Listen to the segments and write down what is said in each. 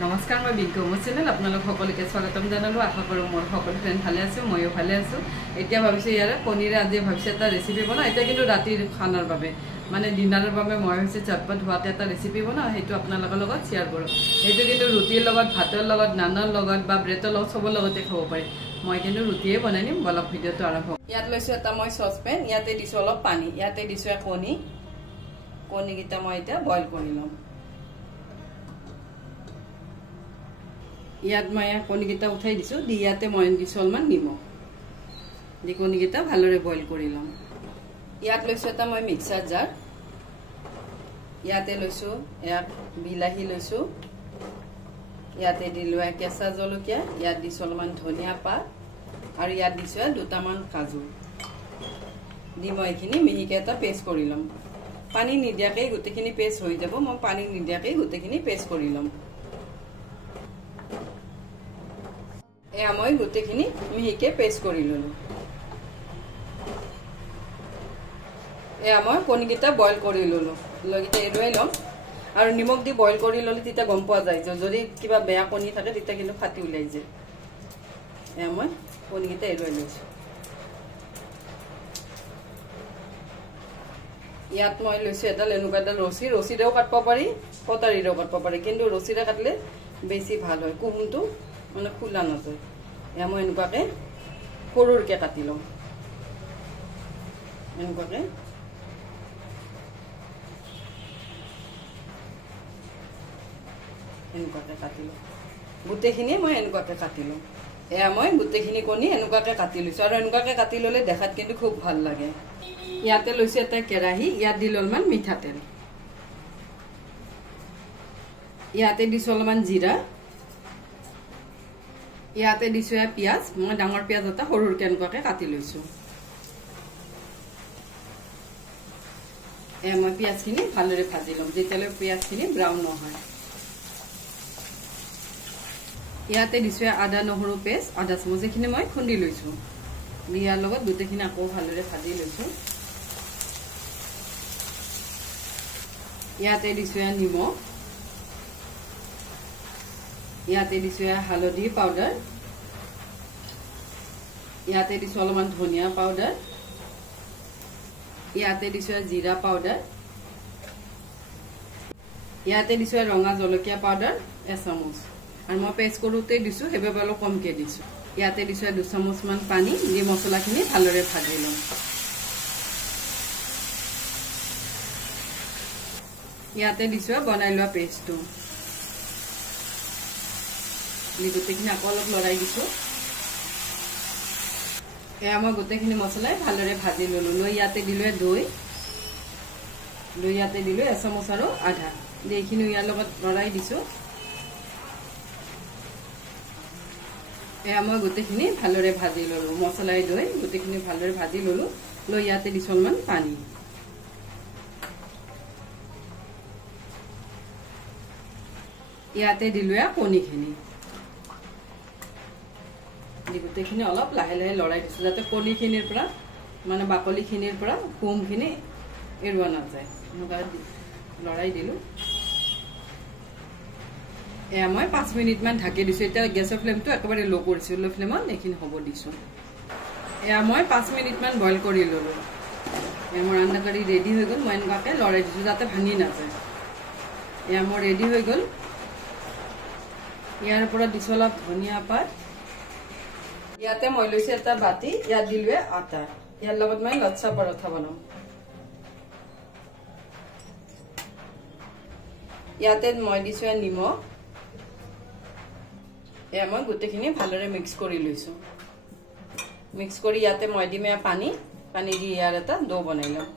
নমস্কাৰ, মই বিজ্ঞ মোৰ চেনেল আপোনালোক সকলোকে স্বাগতম জনালোঁ। আশা কৰোঁ মোৰ সকলো ফ্ৰেণ্ড ভালে আছোঁ, ময়ো ভালে আছোঁ। এতিয়া ভাবিছোঁ ইয়াৰে পনীৰে আজি ভাবিছোঁ এটা ৰেচিপি বনাওঁ। এতিয়া কিন্তু ৰাতিৰ খানাৰ বাবে মানে ডিনাৰৰ বাবে মই ভাবিছোঁ ঝটপট হোৱাতে এটা ৰেচিপি বনাওঁ, সেইটো আপোনালোকৰ লগত শ্বেয়াৰ কৰোঁ। সেইটো কিন্তু ৰুটিৰ লগত, ভাতৰ লগত, নানৰ লগত বা ব্ৰেডৰ লগত চবৰ লগতে খাব পাৰি। মই কিন্তু ৰুটিয়ে বনাই নিম। বলক ভিডিঅ'টো আৰম্ভ। ইয়াত লৈছোঁ এটা মই চচপেন, ইয়াতে দিছোঁ অলপ পানী, ইয়াতে দিছোঁ কণী। কণীকেইটা মই এতিয়া বইল কৰি ল'ম। ইয়াত মই কণীকেইটা উঠাই দিছোঁ, দি ইয়াতে মই দিছোঁ অলপমান নিমখ, দি কণীকেইটা ভালদৰে বইল কৰি ল'ম। ইয়াত লৈছোঁ এটা মই মিক্সাৰ জাৰ, ইয়াতে লৈছোঁ ইয়াত বিলাহী লৈছোঁ, ইয়াতে দিলোঁ কেঁচা জলকীয়া, ইয়াত দিছোঁ অলপমান ধনিয়া পাত আৰু ইয়াত দিছোঁ দুটামান কাজু, দি মই এইখিনি মিহিকৈ এটা পেষ্ট কৰি ল'ম। পানী নিদিয়াকৈ গোটেইখিনি পেষ্ট হৈ যাব, মই পানী নিদিয়াকৈ গোটেইখিনি পেষ্ট কৰি ল'ম। এয়া মই গোটেইখিনি মিহিকে পেষ্ট কৰি ললো। এয়া মই কণীকেইটা বইল কৰি ললো, লগতে এৰুৱাই ল'ম। আৰু নিমখ দি বইল কৰি ল'লে তেতিয়া গম পোৱা যায় যদি কিবা বেয়া কণী থাকে তেতিয়া কিন্তু ফাটি ওলাই যায়। এয়া মই কণীকেইটা এৰুৱাই লৈছো। ইয়াত মই লৈছো এডাল এনেকুৱা এডাল ৰছী, ৰছীৰেও কাটিব পাৰি, কটাৰীৰেও কাটিব পাৰি, কিন্তু ৰছীৰে কাটিলে বেছি ভাল হয়, কুহুমটো মানে খোলা নাযায়। এয়া মই এনেকুৱাকে সৰুকৈ কাটি লওঁ, এনেকুৱাকে কাটি লওঁ। গোটেইখিনি মই এনেকুৱাকে কাটি লওঁ। এয়া মই গোটেইখিনি কণী এনেকুৱাকে কাটি লৈছো, আৰু এনেকুৱাকে কাটি ললে দেখাত কিন্তু খুব ভাল লাগে। ইয়াতে লৈছো এটা কেৰাহী, ইয়াত দিলো অলপমান মিঠাতেল, ইয়াতে দিছো অলপমান জিৰা, ইয়াতে দিছো পিঁয়াজ, মই ডাঙৰ পিঁয়াজ এটা সৰুকৈ এনেকুৱাকে কাটি লৈছো। এয়া মই পিঁয়াজখিনি ভালদৰে ভাজি ল'ম যেতিয়ালৈ পিঁয়াজখিনি ব্ৰাউন নহয়। ইয়াতে দিছো আদা নহৰু পেষ্ট, আদা চামুচ, এইখিনি মই খুন্দি লৈছো। ইয়াৰ লগত গোটেইখিনি আকৌ ভালদৰে ভাজি লৈছো। ইয়াতে দিছো নিমখ, ইয়াতে দিছো হালধি পাউডাৰ, ইয়াতে দিছো অলপমান ধনিয়া পাউডাৰ, ইয়াতে দিছো জিৰা পাউডাৰ, ইয়াতে দিছো ৰঙা জলকীয়া পাউডাৰ এচামুচ, আৰু মই পেষ্ট কৰোঁতে দিছো সেইবাবে অলপ কমকৈ দিছো। ইয়াতে দিছো 2 চামুচমান পানী, দি মছলাখিনি ভালদৰে ভাজি ল'ম। ইয়াতে দিছো বনাই লোৱা পেষ্টটো, গোটেইখিনি আকৌ অলপ লৰাই দিছো। এয়া মই গোটেইখিনি মছলাই ভালদৰে ভাজি ললো। লৈ ইয়াতে দিলো দৈ, ইয়াতে দিলো 1 চামুচ আৰু আধা, দি এইখিনি ইয়াৰ লগত লৰাই দিছো। এয়া মই গোটেইখিনি ভালদৰে ভাজি ললো, মছলাই দৈ গোটেইখিনি ভালদৰে ভাজি ললো। লৈ ইয়াতে দিছো অলপমান পানী, ইয়াতে দিলো কণীখিনি, গোটেইখিনি অলপ লাহে লাহে লৰাই দিছো যাতে কণীখিনিৰ পৰা মানে বাকলিখিনিৰ পৰা কুহুমখিনি এৰুৱা নাযায়। এনেকুৱা লৰাই দিলো। এয়া মই 5 মিনিটমান ঢাকি দিছো। এতিয়া গেছৰ ফ্লেমটো একেবাৰে ল' কৰিছো, ল' ফ্লেমত এইখিনি হ'ব দিছো। এয়া মই 5 মিনিটমান বইল কৰি ললো। এয়া মোৰ আঞ্জা কাৰি ৰেডি হৈ গ'ল। মই এনেকুৱাকৈ লৰাই দিছো যাতে ভাঙি নাযায়। এয়া মোৰ ৰেডি হৈ গ'ল। ইয়াৰ ওপৰত দিছো অলপ ধনিয়া পাত। ইয়াতে মই লৈছো এটা বাতি, ইয়াত দিলো আটা, ইয়াৰ লগত মই লচ্ছা পৰঠা বনাম। ইয়াতে মই দিছো নিমখ। এয়া মই গোটেইখিনি ভালদৰে মিক্স কৰি লৈছো। মিক্স কৰি ইয়াতে মই দিম পানী, পানী দি ইয়াৰ এটা ডো বনাই লম।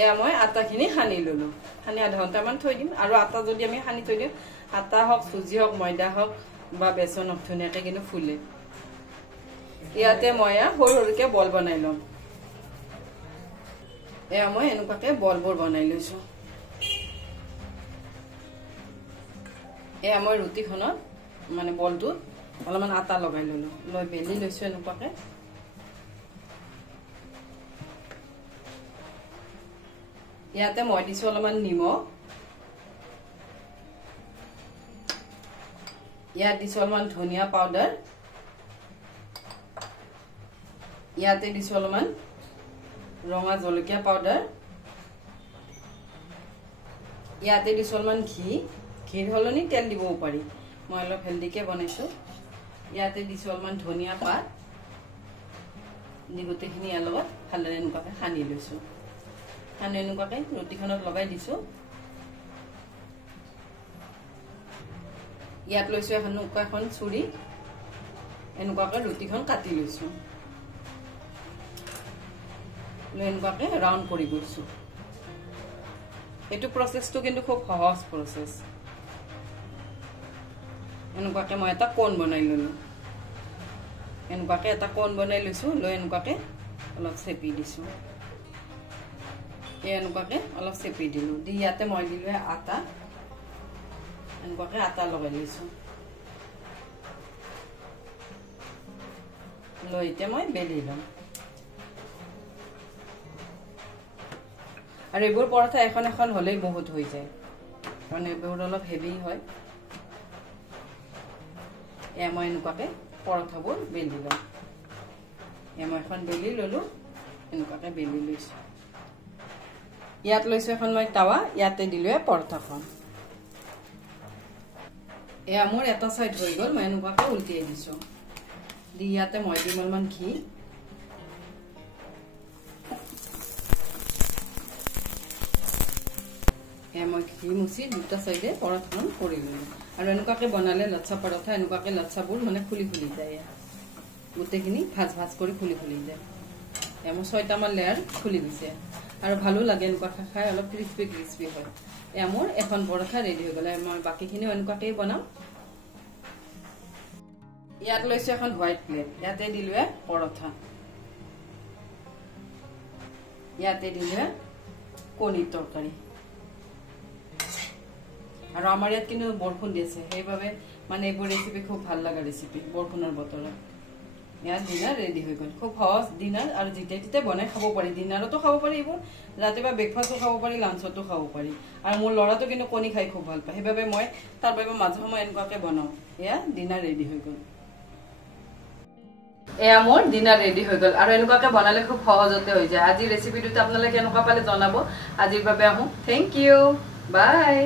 এয়া মই আটাখিনি সানি ললো, সানি আধা ঘণ্টামান থৈ দিম। আৰু আটা যদি আমি সানি থৈ দিওঁ, আটা হওক, চুজি হওক, ময়দা হওক বা বেচন হওক, ধুনীয়াকৈ কিন্তু ফুলে। ইয়াতে মই সৰু সৰুকৈ বল বনাই ল'ম। এয়া মই এনেকুৱাকৈ বলবোৰ বনাই লৈছো। এয়া মই ৰুটিখনত মানে বলটোত অলপমান আটা লগাই ললো, লৈ বেলি লৈছো এনেকুৱাকৈ। ইয়াতে মই দিছো অলপমান নিমখ, ইয়াত দিছো অলপমান ধনিয়া পাউডাৰ ইয়াতে দিছো অলপমান ৰঙা জলকীয়া পাউডাৰ ইয়াতে দিছো অলপমান ঘিৰ হলনি তেল দিবও পাৰি মই অলপ হেলদিকে বনাইছো ইয়াতে দিছো অলপমান ধনিয়া পাত দি গোটেইখিনি ইয়াৰ লগত ভালদৰে এনেকুৱাকৈ সানি লৈছো সানি এনেকুৱাকৈ ৰুটিখনত লগাই দিছো ইয়াত লৈছো এখন চুৰি এনেকুৱাকৈ ৰুটিখন কাটি লৈছো এনেকুৱাকৈ ৰাউণ্ড কৰি গৈছো এইটো প্ৰচেছটো কিন্তু খুব সহজ প্ৰচেছ এনেকুৱাকৈ মই এটা কোণ বনাই ললো এনেকুৱাকৈ এটা কোণ বনাই লৈছো লৈ এনেকুৱাকৈ অলপ চেপি দিছো এনেকুৱাকৈ অলপ চেপি দিলো দি ইয়াতে মই দিলো আটা এনেকুৱাকৈ আটা লগাই লৈছো লৈ এতিয়া মই বেলি লম আৰু এইবোৰ পৰঠা এখন এখন হলেই বহুত হৈ যায় কাৰণ এইবোৰ অলপ হেভি হয় মই এনেকুৱাকৈ পৰঠাবোৰ বেলি লম মই এখন বেলি ললো এনেকুৱাকৈ বেলি লৈছো ইয়াত লৈছো এখন মই তাৱা ইয়াতে দিলো পৰঠাখন মোৰ এটা সাইড হৈ গল মই এনেকুৱাকৈ উল্টিয়াই দিছো দি ইয়াতে মই দিম অলপমান ঘি মই ঘি মুচি দুটা সাইডে পৰঠাখন কৰি ললো আৰু এনেকুৱাকৈ বনালে লচ্ছা পৰঠা এনেকুৱাকৈ লচ্ছাবোৰ মানে খুলি খুলি যায় গোটেইখিনি ভাজ ভাজ কৰি খুলি খুলি যায় মোৰ 6টামান লেয়াৰ খুলি গৈছে আৰু ভালো লাগে এনেকুৱা খাই অলপ ক্ৰিস্পি ক্ৰিস্পি হয় মোৰ এখন পৰঠা ৰেডি হৈ গ'লে মই বাকিখিনিও এনেকুৱাকৈ বনাম ইয়াত লৈছো এখন হোৱাইট প্লেট ইয়াতে দিলো পৰঠা ইয়াতে দিলো কণীৰ তৰকাৰী আৰু আমাৰ ইয়াত কিন্তু বৰষুণ দি আছে সেইবাবে মানে এইবোৰ ৰেচিপি খুব ভাল লগা ৰেচিপি বৰষুণৰ বতৰত ইয়াত ডিনাৰ ৰেডি হৈ গ'ল খুব সহজ ডিনাৰ আৰু যেতিয়া তেতিয়া বনাই খাব পাৰি ডিনাৰতো খাব পাৰি এইবোৰ ৰাতিপুৱা ব্ৰেকফাষ্টো খাব পাৰি লাঞ্চতো খাব পাৰি আৰু মোৰ ল'ৰাটো কিন্তু কণী খাই খুব ভাল পায় সেইবাবে মই তাৰ বাবে মাজে সময়ে এনেকুৱাকৈ বনাওঁ এয়া ডিনাৰ ৰেডি হৈ গ'ল মোৰ ডিনাৰ ৰেডি হৈ গ'ল আৰু এনেকুৱাকৈ বনালে খুব সহজতে হৈ যায় আজি ৰেচিপিটো আপোনালোকে কেনেকুৱা পালে জনাব আজিৰ বাবে আহোঁ থেংক ইউ বাই